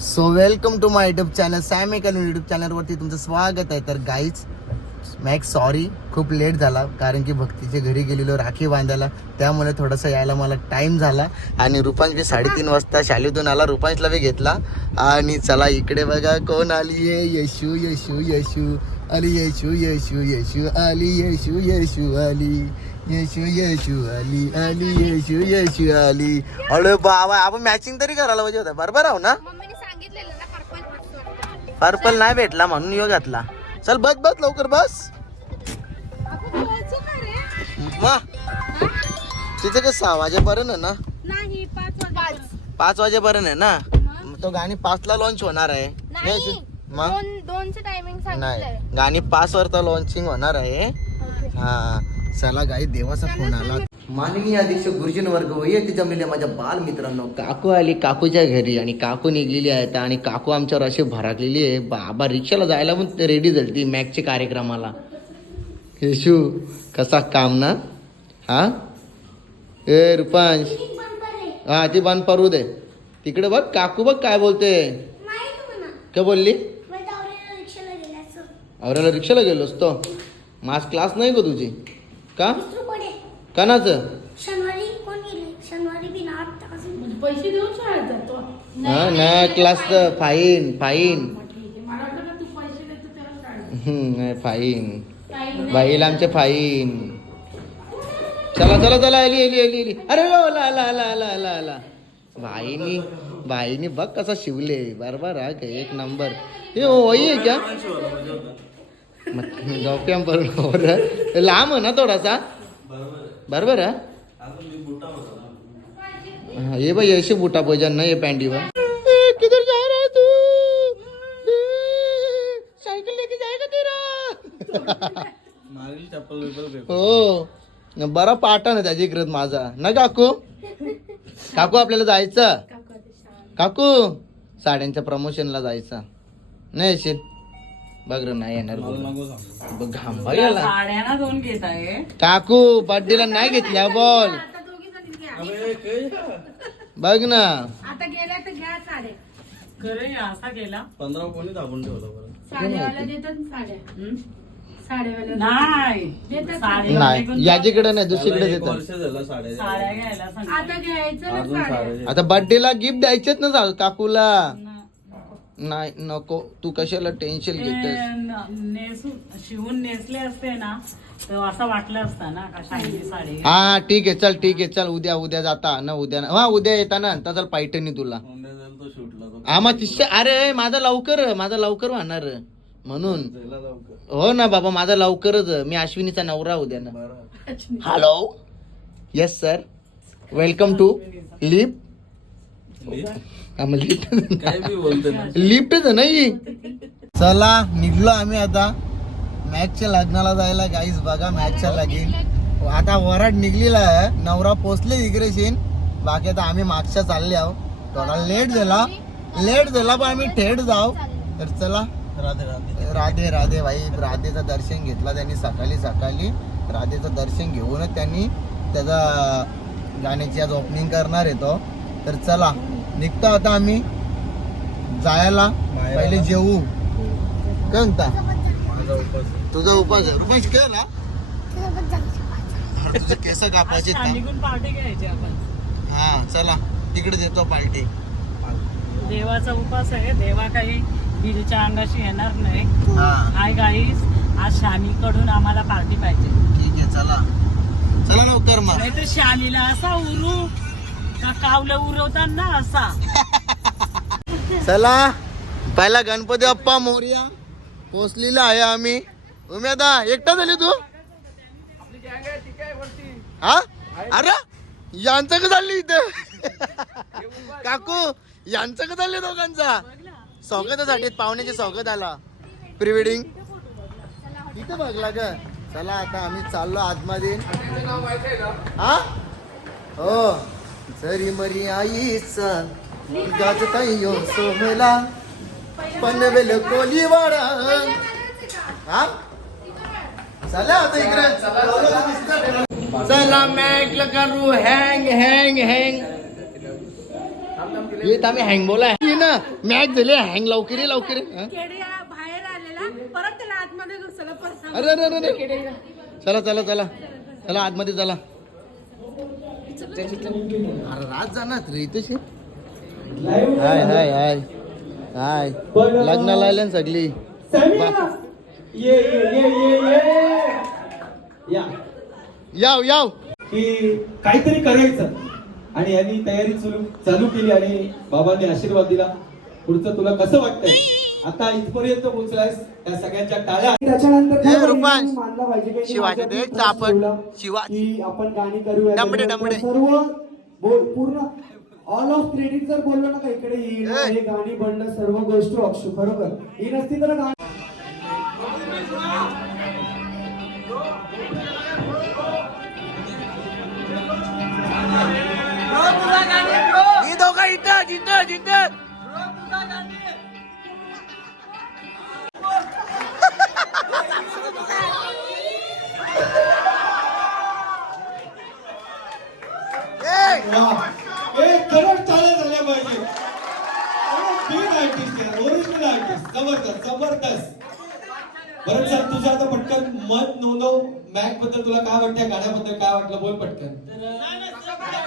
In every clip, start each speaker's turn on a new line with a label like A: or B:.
A: So welcome to my YouTube channel Sam एकाल YouTube चॅनलवरती तुमचं स्वागत आहे. तर गाईच मॅक सॉरी खूप लेट झाला कारण की भक्तीच्या घरी गेलेलो राखी बांधायला. त्यामुळे थोडंसं यायला मला टाईम झाला. आणि रुपांश बी साडेतीन वाजता शाळेतून आला रुपांशला बी घेतला. आणि चला इकडे बघा कोण आली आहे? यशू यशू यशू. आली यशू यशू यशू. आली यशू यशू आली. यशू यशू आली. आली यशू यशू आली. अरे बाबा आपण मॅचिंग तरी करायला पाहिजे होता. बरोबर आहो ना?
B: पर्पल
A: नाही भेटला म्हणून यो घातला. चल बस बस लवकर बस. मा तिथे कसं सहा वाजेपर्यंत आहे ना?
B: नाही पाच पाच
A: पाच वाजेपर्यंत आहे ना? तो गाणी पाचला लॉन्च होणार आहे.
B: नाही
A: मग
B: दोन दोनचं टायमिंग
A: नाही
B: सांगितलंय
A: गाणी पाच वाजता लॉन्चिंग होणार आहे. हा चला गाई देवाचा फोन आला माननीय अधीक्षक गुरुजन वर्ग व येथे जमलेल्या माझ्या बाल मित्रांनो काकू आली काकूच्या घरी आणि काकू निघलेली आहेत आणि काकू आमच्यावर अशी भराकलेली आहे. बाबा रिक्षाला जायला पण रेडी झाली ती मॅचच्या कार्यक्रमाला. येशू कसा काम ना? हा? ए रुपांश. हा ती बंद पडू दे. तिकडे बघ काकू बघ काय बोलते. काय बोलली? औऱ्याला रिक्षाला गेलोस तो माझ क्लास नाही का तुझी. का? कणाचं
C: शनिवारी कोण गेले? शनिवारी बी आठ तास
D: पैसे देऊन शाळेत जातो.
A: हा नाही क्लासचं फाईन फाईन
D: ठीक आहे. मला वाटलं का तू पैसे देतो त्याला शाळेत
A: हम्म, नाही फाईन
D: काही
A: बाईला आमचे फाईन चला चला चला आली आली आली आली. अरे वा, ला ला ला ला ला ला. बाईनी बाईनी बघ कसा शिवले. बरोबर हा काय एक नंबर. हे वही आहे क्या? गौप्याम बरोबर. लांब आहे ना थोडासा? बरोबर आहे हाँ, ये भाई ऐसे बूटा भोजन ना ये पैंटी बा किधर जा रहा है तू? साइकिल लेके जाएगा तेरा। हो बरा पाटा ना त्याची इकडे माझा. ना काकू? काकू आपल्याला जायचं? काकू साड्यांच्या प्रमोशनला जायचं. नाही येशील? बघ रे नाही येणार बघ, घांबा गेला
D: साड्या ना दोन घेत आहे
A: काकू बर्थडेला नाही घेतल्या बोल.
B: आता दोघी जणी घ्या.
A: बघ ना.
B: आता गेल्या तर घ्या
D: खरं असा गेला
E: पंधरा कोणी दाबून ठेवलं बरं.
B: साड्यावाला देतात ना साड्या.
D: हं?
B: साड्यावाला
D: नाही.
B: देतात
D: साडी
A: नाही याच्याकडे नाही दुसरीकडे
E: एक
A: देतात.
E: वर्ष झालं साडे
D: साड्या घ्यायला सांग
B: आता घ्यायचं ना
E: अजून
B: साड्या.
E: साडे
A: आता बर्थडेला गिफ्ट द्यायचेच ना काकूला. नाही नको. तू कशाला टेन्शन घेतेस?
D: नेसून शिवून नेसले असते ना तर असं वाटलं असतं ना का शाईनी साडी
A: हा ठीक आहे चल ठीक आहे चल उद्या उद्या जाता ना उद्या हा उद्या येताना आणता चल पैठणी तुला.
E: उद्या जाईल तो शूटला तो
A: हा मग तिसच्या अरे माझा लवकर माझा लवकर होणार म्हणून.
E: जायला लवकर.
A: हो ना बाबा माझा लवकरच. मी अश्विनीचा नवरा उद्या ना.
E: बरं.
A: Hello yes sir welcome to lift lift नाही. चला निघलो आम्ही आता. मॅचच्या लग्नाला जायला गाईस बघा मॅचच्या लगीन. आता वराड निघलेला आहे. नवरा पोचले इकडेशीन बाकी आता आम्ही मागच्या चालले आहो. थोडा लेट झाला. लेट झाला पण आम्ही थेट जाऊ. तर चला.
E: राधे राधे.
A: राधे राधे भाई राधेचं दर्शन घेतला त्यांनी सकाळी सकाळी. राधेचं दर्शन घेऊनच त्यांनी त्याचा गाण्याची आज ओपनिंग करणार आहे तो. तर चला. निघतो आता आम्ही. जायला. पहिले जेवू. काय म्हणता?
E: माझा उपास.
A: तुझा उपास. उपास कर ना अरे तुझं केस कापायचे
D: पार्टी घ्यायची आपण.
A: हा चला. तिकडे देतो पार्टी.
D: देवाचा उपास आहे. देवा काही बिलच्या अंगाशी येणार नाही. हाय गाईस आज शामीकडून आम्हाला पार्टी पाहिजे.
A: ठीक आहे चला. चला लवकर मग.
D: नाहीतर शालीला असा उरू. कावलं उरवतात ना असा?
A: चला पहिला गणपती अप्पा मोर्या. पोचलेला आहे आम्ही. उमेदा एकटा झाली तू? हा? अरे यांचं का चालली इथे? काकू यांचं का चालले दोघांचा? स्वागतासाठी पाहुण्याचे स्वागत आला. प्री वेडिंग इथं बघला ग चला आता आम्ही चाललो आतमध्ये. हा? हो. जरी मरी आईचा गाजता यो सोमेला पनवेल कोलीवाडा हा? चला आता इकडे. चला मॅकला करू हँग हँग हँग. येत आम्ही हँग बोला ना मॅच झाले. हँग लवकर लवकर ये. हा?
B: केडिया बाहेर आलेला. परत त्याला आतमध्ये घुसलं परत
A: अरे अरे अरे अरे. चला चला चला. चला आतमध्ये चला. अरे रात जाणार रे इथेच हाय हाय हाय. हाय. लग्नाला आले ना सगळी.
F: ये ये ये ये ये. या.
A: याव याव.
F: की काहीतरी करायचं. आणि यांनी तयारी चालू चालू केली आणि बाबांनी आशीर्वाद दिला. पुढचं तुला कसं वाटतंय? आता इथपर्यंत पोहोचलायस त्या सगळ्यांच्या टाळ्या
G: त्याच्यानंतर
A: हे
G: मानला पाहिजे की
A: शिवाजी देख
G: ठेवला
A: शिवाजी.
G: की आपण गाणी करूया
A: डमडे. डमडे.
G: सर्व बोल पूर्ण ऑल ऑफ क्रेडिट जर बोललो ना तर इकडे येईल. हे गाणी बनणं सर्व गोष्ट अक्षू खरोखर ही नसती तर गाणी
F: एक करोड टाळ्या झाल्या पाहिजे. बिग आर्टिस्ट आहे ओरिजिनल आर्टिस्ट जबरदस्त जबरदस्त. बरं सर तुझं आता पटकन मत नोंदव. मॅकबद्दल तुला काय वाटतं गाण्याबद्दल काय वाटलं बोल पटकन.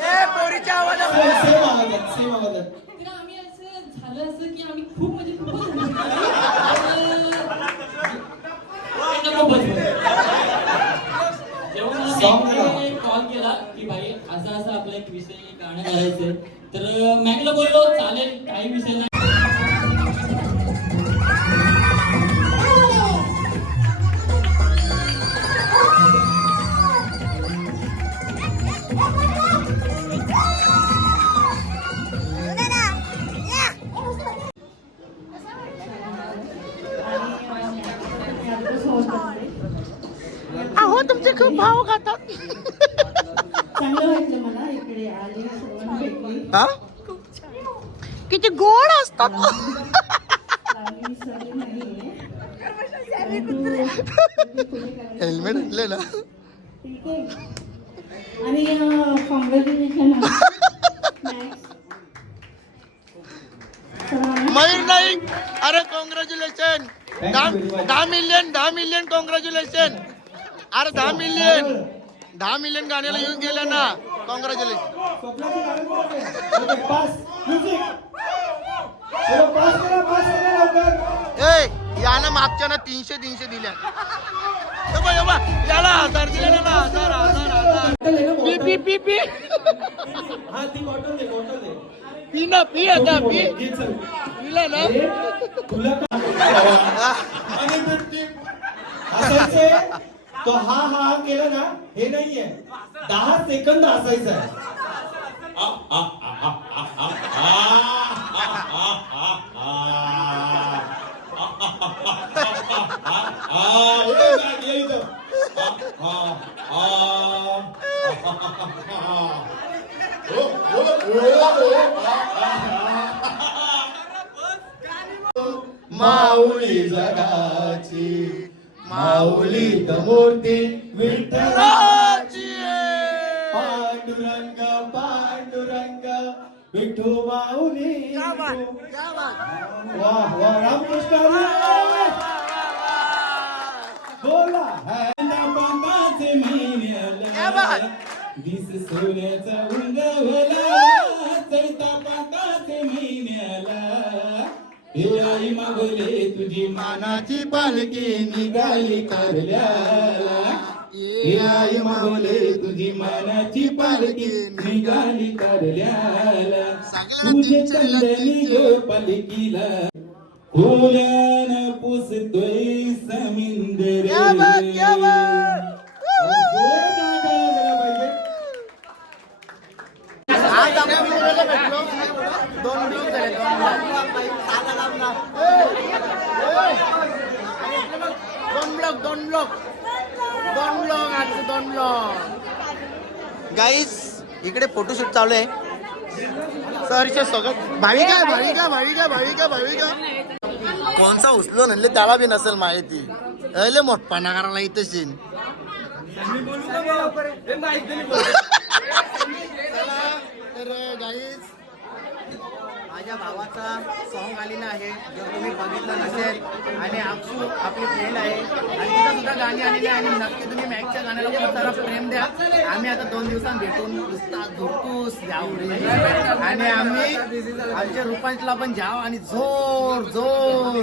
F: सेम आवाजात. सेम आवाजात
H: तर आम्ही असं झालं असं की आम्ही खूप म्हणजे खूपच नको बसू. जेव्हा की भाई असं असं आपला एक विषय गाणं करायचंय. तर मॅकला बोललो चालेल काही विषय नाही.
A: अहो तुमचे खूप भाव खातात.
I: चांगलं वाटलं मला. इकडे आले सर्वांना भेटली.
A: हा? किती गोड असतात.
I: नाहीये परंतु
A: हेल्मेट घातले ना?
I: ठीक आहे. आणि कॉंग्रॅच्युलेशन
A: मयूर नाईक अरे कॉंग्रॅच्युलेशन दहा दहा मिलियन दहा मिलियन कॉंग्रॅच्युलेशन अरे दहा मिलियन दहा मिलियन गाण्याला येऊन गेले ना. कॉंग्रॅच्युलेशन ए यानं मागच्या ना तीनशे तीनशे दिल्या. याला हजार दिले ना हजार हजार हजार. पी पी पी
F: हा
A: ना पी आता पी. पिला ना.
F: तुला तो हा हा हा केला ना हे नाहीये. दहा सेकंद असायचं आहे. माऊली जगाची. माऊली मूर्ती विठ्ठलाची पांडुरंग पांडुरंग विठू माऊली. वाह वाह रामकृष्ण. बोला. बाबाचे महिन्याला दिस सोन्याचा उंगवला चैता पाकाचे महिन्याला हे आई मागले तुझी मानाची पालखी निघाली करल्याला हे आई मागले तुझी मानाची पालखी निघाली करल्याला तुझे चंदनी ग पालखीला. फुल्यान पुसतोय समिंदर
A: क्या बात, क्या बात. आज आपण मित्राला भेटलो दोन ब्लॉग झाले दोन ब्लॉग दोन ब्लॉग दोन ब्लॉग आज दोन ब्लॉग गाईस इकडे फोटोशूट चालू आहे. सरचे सगळं भाविका भाविका भाविका भाविका भाविका. कोणचा उचलो नसले त्याला बी नसेल माहिती. अले मोठपणा करायला इथं सीन तर गाईज माझ्या भावाचा सॉन्ग आलेला आहे जर तुम्ही बघितलं नसेल. आणि आपसू आपली फ्रेंड आहे. आणि तिथं सुद्धा गाणी आलेली आहे. आणि नक्की तुम्ही मॅकच्या गाण्याला खूप सारा प्रेम द्या. आम्ही आता दोन दिवसांत भेटून नुसता धुरतूस यावरे आणि आम्ही आमच्या रुपांचला पण जाव आणि जोर जोर.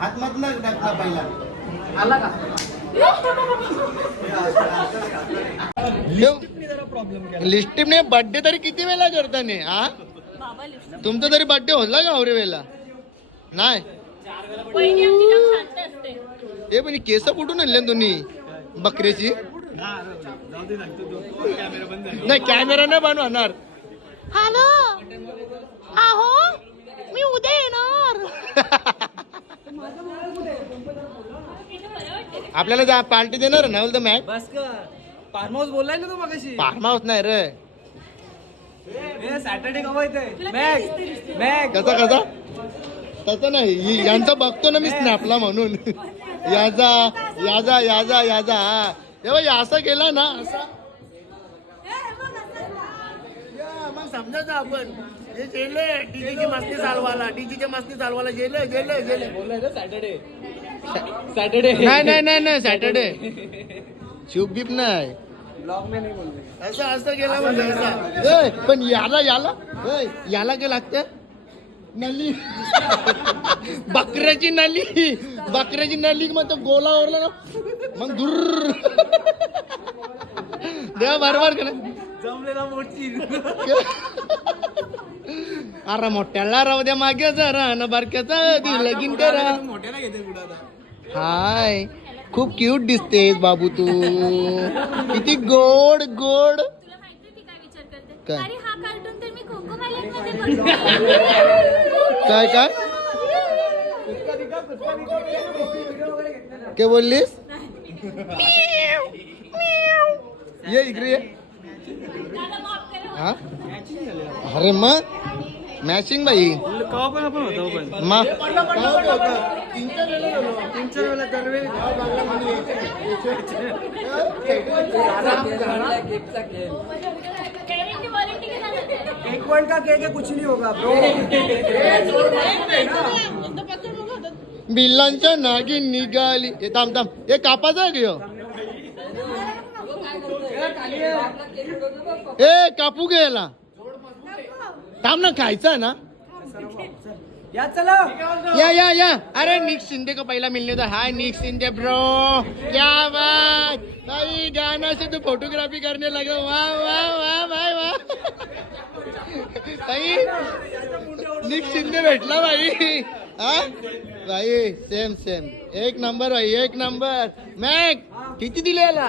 A: हात मत न टाकला पहिला लिस्टिपने बर्थडे तरी किती वेळा करता ने. हा तुमचा तरी बर्थडे होता का आवरे वेळेला? नाही? हे पण ही केस कुठून आणले तुम्ही? बकऱ्याची नाही कॅमेरा नाही बनवणार. हॅलो? आहो? मी उद्या येणार. आपल्याला जा पार्टी देणार ना बोलतो मॅच
E: बस का फार्म हाऊस बोललाय ना तू मगाशी?
A: फार्म हाऊस नाही रे.
E: सॅटर्डे कवा येते मॅग मॅग
A: कसा कसा? तसं नाही यांचा बघतो ना मी स्नॅपला म्हणून. याचा याचा याचा याचा हा. असा गेला ना असा. या, मग समजायचं आपण. हे गेले डीजीची मस्ती चालवायला डीजीच्या मस्ती चालवायला गेले गेले गेले
E: बोललाय ना सॅटर्डे सॅटर्डे
A: नाही नाही नाही नाही सॅटर्डे शुभ गिफ्ट नाही.
E: ब्लॉग में नाही बोलले.
A: असं असं गेला म्हणजे असा. ए, पण याला याला ए, याला काय लागतं नली. बकऱ्याची नली. बकऱ्याची नली मग तो गोला ओरला ना. मग दुर देवा बरोबर का ना
E: जमलेला मोठी
A: अरे मोठ्याला राहू द्या मागे जरा ना बारक्याचा ती लगीन करा.
E: मोठ्याला घेते कुठं आता.
A: हाय. खूप क्यूट दिसतेस बाबू तू. किती गोड गोड.
C: तुला माहिती ती काय? विचार करते
A: काय?
C: अरे हा कार्टून तर मी कोको मेलनमध्ये बघितला.
A: काय काय? काय बोललीस? ये इकडे ये. हा? अरे मग मॅचिंग बाई
E: कवा पण आपण होतो पण
A: मग
E: तीन चार वेळा दरवेळी
C: Guarantee, warranty के साथ होते हैं.
E: एक पॉइंट का केक है कुछ नहीं होगा ब्रो
A: बिल्लांच्या नागिन निघाली हे थांब थांब हे कापाचा घेऊ ए कापू घ्यायला थांब ना खायचा ना?
E: या चला.
A: या या या. अरे निक शिंदे को पहला मिलने था हाय निक शिंदे ब्रो क्या बात. भाई गाना से तो फोटोग्राफी करने लगा वाह वाह वाह भाई वाह भाई निक शिंदे भेटला भाई. हा? भाई सेम सेम एक नंबर भाई एक नंबर मॅक किती दिले याला?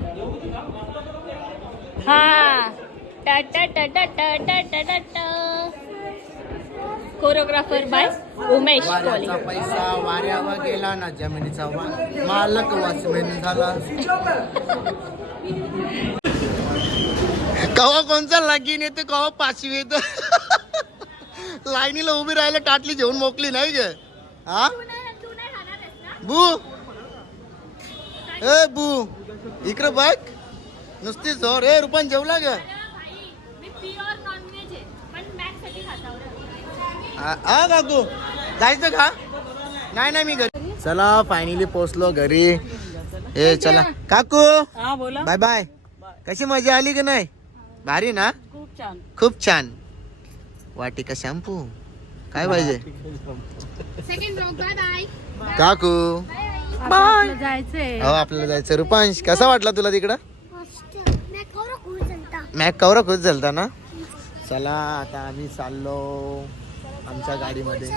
C: कोरिओग्राफर बाय उमेश
A: वाऱ्याचा पैसा वाऱ्यावर गेला ना जमिनीचा वा मालक वाचमेन झाला. कवा कोणचा लगीन येतो कवा पाचवी येतो? लाईनीला उभी राहिलं टाटली घेऊन मोकली नाही गे. हा? बू. ए बू. इकडे बघ. नुसती जोर. ए रुपन जेवला ग? हा हा, काकू. जायचं का? नाही नाही मी घरी. चला फायनली पोचलो घरी. ए चला. काकू.
D: हा बोला.
A: बाय बाय कशी मजा आली की नाही? भारी ना?
D: खूप छान.
A: खूप छान. वाटिका शॅम्पू काय पाहिजे?
B: सेकंड ब्लॉग बाय बाय
A: काकू.
B: बाय जायचंय.
A: हो आपल्याला जायचं रुपांश कसा वाटला तुला तिकडं? मॅक कवर खुश झालता ना? चला आता आम्ही चाललो आमच्या गाडीमध्ये.